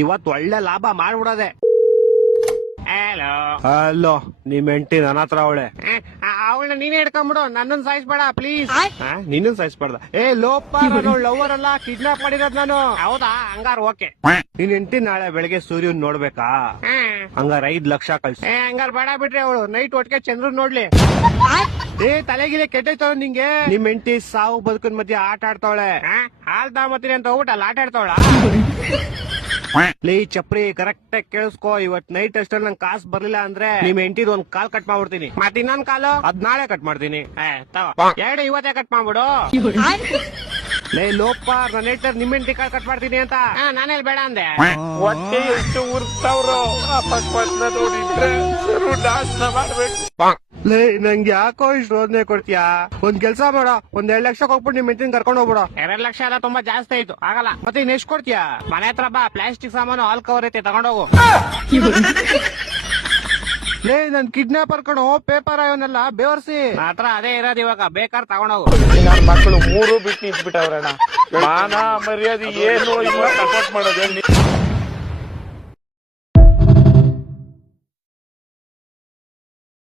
ಇವತ್ ಒಳ್ಳೆ ಲಾಭ ಮಾಡ್ಬಿಡೋದೆ. ಹಲೋ ಹಲೋ, ನಿಮ್ ಹೆಂಡತಿ ನನ್ನ ಹತ್ರ ಅವಳೆ. ಅವಳನ್ನ ನೀನೇ ಹಿಡ್ಕೊಂಡ್ಬಿಡು, ನನ್ನನ್ ಸಾಯಿಸ್ಬೇಡ ಪ್ಲೀಸ್. ನಿನ್ನ ಸಾಯಿಸ್ಬಾರ್ದ. ಲೋಪ, ಲವರ್ ಅಲ್ಲ, ಕಿಡ್ನಾಪ್ ಮಾಡಿರೋದ್ ನಾನು. ಹೌದಾ, ಹಂಗಾರ ಓಕೆ. ನಿನ್ ಹೆಂಡತಿ ನಾಳೆ ಬೆಳಗ್ಗೆ ಸೂರ್ಯನ್ ನೋಡ್ಬೇಕಾ? ಹಂಗಾರ 5 ಲಕ್ಷ ಕಳ್ಸಿ. ಹಂಗಾರ ಬೇಡ ಬಿಟ್ರಿ, ಅವಳು ನೈಟ್ ಒಟ್ಟಿಗೆ ಚಂದ್ರನ್ ನೋಡ್ಲಿ. ತಲೆಗಿಲೆ ಕೆಟ್ಟೈತವ ನಿಂಗೆ. ನಿಮ್ ಹೆಂಡತಿ ಸಾವು ಬದುಕಿನ ಮಧ್ಯೆ ಆಟ ಆಡ್ತಾವಳೆ. ಹಾಲ್ ತಗೊಂಬತ್ತೀನಿ ಅಂತ ಹೋಗ್ಬಿಟ್ಟು ಆಟ ಆಡ್ತಾವಳ. ಲೇ ಚಪ್ರಿ, ಕರೆಕ್ಟ್ ಆಗಿ ಕೇಳಿಸ್ಕೋ. ಇವತ್ ನೈಟ್ ಅಷ್ಟಲ್ಲಿ ನಂಗೆ ಕಾಸು ಬರ್ಲಿಲ್ಲ ಅಂದ್ರೆ ನಿಮ್ ಹೆಂಡತಿದ್ ಒಂದ್ ಕಾಲ್ ಕಟ್ ಮಾಡ್ಬಿಡ್ತೀನಿ. ಮತ್ ಇನ್ನೊಂದ್ ಕಾಲು ಅದ್ ನಾಳೆ ಕಟ್ ಮಾಡ್ತೀನಿ. ಎರಡು ಇವತ್ತೇ ಕಟ್ ಮಾಡ್ಬಿಡು. ಲೇ ಲೋಪ, ನನ್ನ ಹೇಳ್ತಾರೆ ನಿಮ್ ಹೆಂಡತಿ ಕಾಲ್ ಕಟ್ ಮಾಡ್ತೀನಿ ಅಂತ. ನಾನೇಲ್ ಬೇಡ ಅಂದೆ. ಹೊಟ್ಟೆ ಎಷ್ಟು ಉರ್ತಾವ್ರು, ಅಪಸ್ಮಾತ್ ನೋಡಿದ್ರೆ ನಾಶನ ಮಾಡ್ಬೇಕು. ಲೇ ನಂಗೆ ಯಾಕೋ ಇಷ್ಟು ರೋದನೆ ಕೊಡ್ತೀಯಾ? ಒಂದ್ ಕೆಲ್ಸ ಮಾಡೋ, ಒಂದ್ 2 ಲಕ್ಷ ಹೋಗ್ಬಿಟ್ಟು ನಿಮ್ ಹೆಂಡತಿನ ಕರ್ಕೊಂಡು ಹೋಗ್ಬಿಡೋ. 2 ಲಕ್ಷ ಎಲ್ಲ ತುಂಬಾ ಜಾಸ್ತಿ ಆಯ್ತು, ಆಗಲ್ಲ. ಮತ್ತೆ ಇನ್ ಎಷ್ಟ್ ಕೊಡ್ತೀಯಾ? ಮನೆ ಹತ್ರ ಬಾ, ಪ್ಲಾಸ್ಟಿಕ್ ಸಾಮಾನು ಹಾಲ್ ಕವರ್ ಐತೆ, ತಗೊಂಡೋಗು. ಲೇ ನನ್ ಕಿಡ್ನಾಪರ್ ಕಣೋ, ಪೇಪರ್ ಅವನ್ನೆಲ್ಲ ಬೇವರ್ಸಿ. ಹತ್ರ ಅದೇ ಇರೋದು, ಇವಾಗ ಬೇಕಾದ್ರೆ ತಗೊಂಡೋಗು. ನನ್ನ ಮಕ್ಕಳು 3 ಬಿಟ್ಟು ನಿಂತ್ಬಿಟ್ಟವ್ರಣ್ಣ. ಮಾನ ಮರ್ಯಾದೆ ಏನು ಇವಾಗ ಸಪೋರ್ಟ್ ಮಾಡೋದು.